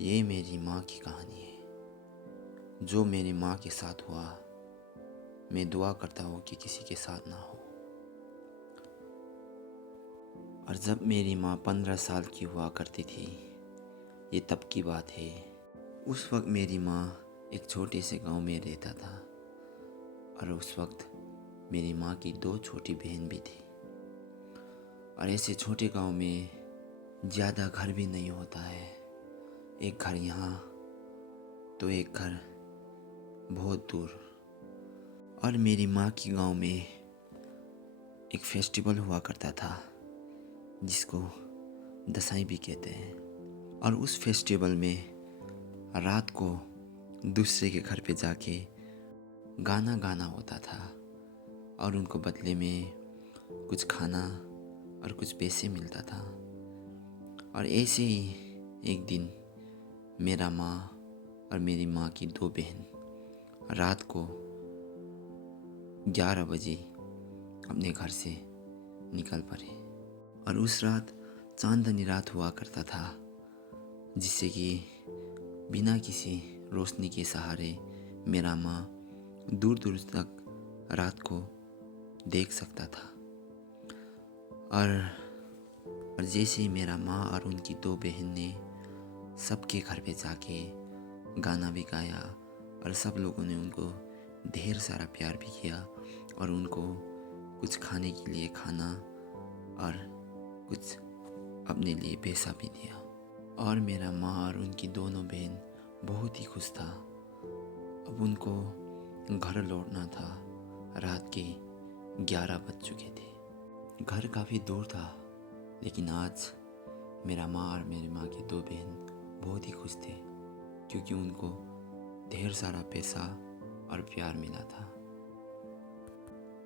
ये मेरी माँ की कहानी है। जो मेरी माँ के साथ हुआ, मैं दुआ करता हूँ कि किसी के साथ ना हो। और जब मेरी माँ 15 साल की हुआ करती थी, ये तब की बात है। उस वक्त मेरी माँ एक छोटे से गांव में रहता था और उस वक्त मेरी माँ की 2 छोटी बहन भी थी। और ऐसे छोटे गांव में ज़्यादा घर भी नहीं होता है। एक घर यहाँ तो एक घर बहुत दूर। और मेरी माँ की गांव में एक फेस्टिवल हुआ करता था जिसको दसाई भी कहते हैं। और उस फेस्टिवल में रात को दूसरे के घर पे जाके गाना गाना होता था और उनको बदले में कुछ खाना और कुछ पैसे मिलता था। और ऐसे ही एक दिन मेरा माँ और मेरी माँ की 2 बहन रात को 11 बजे अपने घर से निकल पड़े। और उस रात चांदनी रात हुआ करता था, जिससे कि बिना किसी रोशनी के सहारे मेरा माँ दूर दूर तक रात को देख सकता था। और जैसे ही मेरा माँ और उनकी 2 बहन ने सबके घर पे जाके गाना भी गाया और सब लोगों ने उनको ढेर सारा प्यार भी किया और उनको कुछ खाने के लिए खाना और कुछ अपने लिए पैसा भी दिया। और मेरा माँ और उनकी दोनों बहन बहुत ही खुश था। अब उनको घर लौटना था। रात के 11 बज चुके थे। घर काफ़ी दूर था, लेकिन आज मेरा माँ और मेरी माँ की 2 बहन बहुत ही खुश थे क्योंकि उनको ढेर सारा पैसा और प्यार मिला था।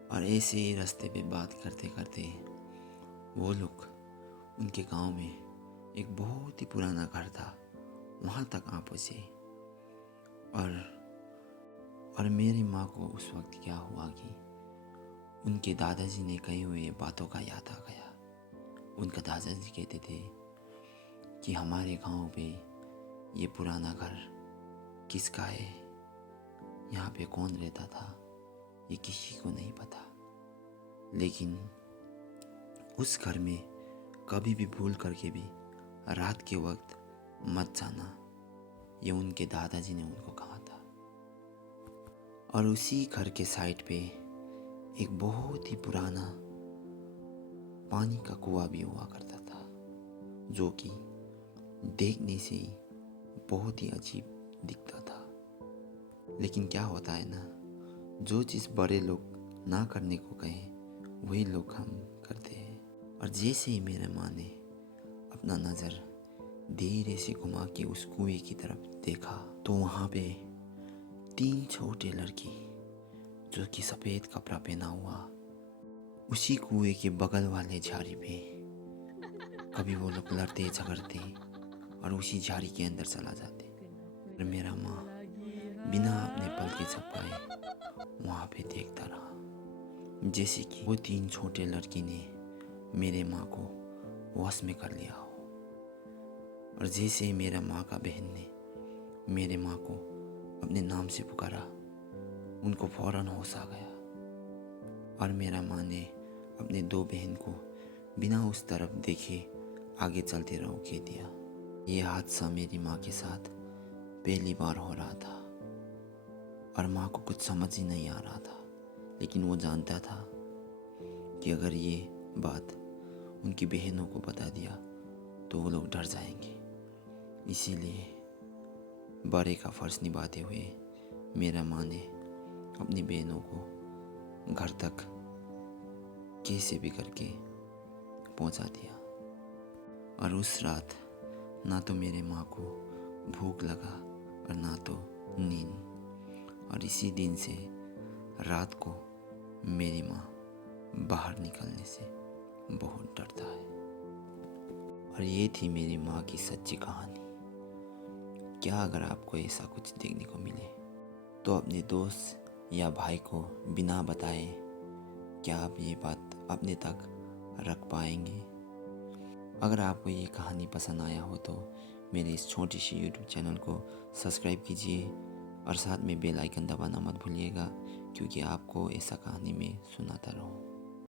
और ऐसे ही रास्ते पे बात करते करते वो लोग उनके गांव में एक बहुत ही पुराना घर था, वहाँ तक आ पहुँचे। और मेरी माँ को उस वक्त क्या हुआ कि उनके दादाजी ने कही हुए बातों का याद आ गया। उनका दादाजी कहते थे कि हमारे गांव पे ये पुराना घर किसका है, यहाँ पे कौन रहता था, ये किसी को नहीं पता। लेकिन उस घर में कभी भी भूल करके भी रात के वक्त मत जाना, ये उनके दादाजी ने उनको कहा था। और उसी घर के साइड पे एक बहुत ही पुराना पानी का कुआं भी हुआ करता था, जो कि देखने से ही बहुत ही अजीब दिखता था। लेकिन क्या होता है ना, जो चीज़ बड़े लोग ना करने को कहें वही लोग हम करते हैं। और जैसे ही मेरे माँ ने अपना नज़र धीरे से घुमा के उस कुएं की तरफ देखा तो वहाँ पे 3 छोटे लड़की जो कि सफ़ेद कपड़ा पहना हुआ उसी कुएं के बगल वाले झाड़ी पे कभी वो लोग लड़ते झगड़ते और उसी झाड़ी के अंदर चला जाते। और मेरा माँ बिना अपने पल के झपकाए वहाँ पे देखता रहा, जैसे कि वो 3 छोटे लड़की ने मेरे माँ को वश में कर लिया हो। और जैसे ही मेरा माँ का बहन ने मेरे माँ को अपने नाम से पुकारा, उनको फौरन होश आ गया। और मेरा माँ ने अपने 2 बहन को बिना उस तरफ देखे आगे चलते रहो कह दिया। ये हादसा मेरी माँ के साथ पहली बार हो रहा था और माँ को कुछ समझ ही नहीं आ रहा था। लेकिन वो जानता था कि अगर ये बात उनकी बहनों को बता दिया तो वो लोग डर जाएंगे। इसीलिए बड़े का फर्ज निभाते हुए मेरा माँ ने अपनी बहनों को घर तक कैसे भी करके पहुंचा दिया। और उस रात ना तो मेरे माँ को भूख लगा और ना तो नींद। और इसी दिन से रात को मेरी माँ बाहर निकलने से बहुत डरता है। और ये थी मेरी माँ की सच्ची कहानी। क्या अगर आपको ऐसा कुछ देखने को मिले तो अपने दोस्त या भाई को बिना बताए क्या आप ये बात अपने तक रख पाएंगे? अगर आपको ये कहानी पसंद आया हो तो मेरे इस छोटी सी यूट्यूब चैनल को सब्सक्राइब कीजिए और साथ में बेल आइकन दबाना मत भूलिएगा, क्योंकि आपको ऐसा कहानी में सुनाता रहूँ।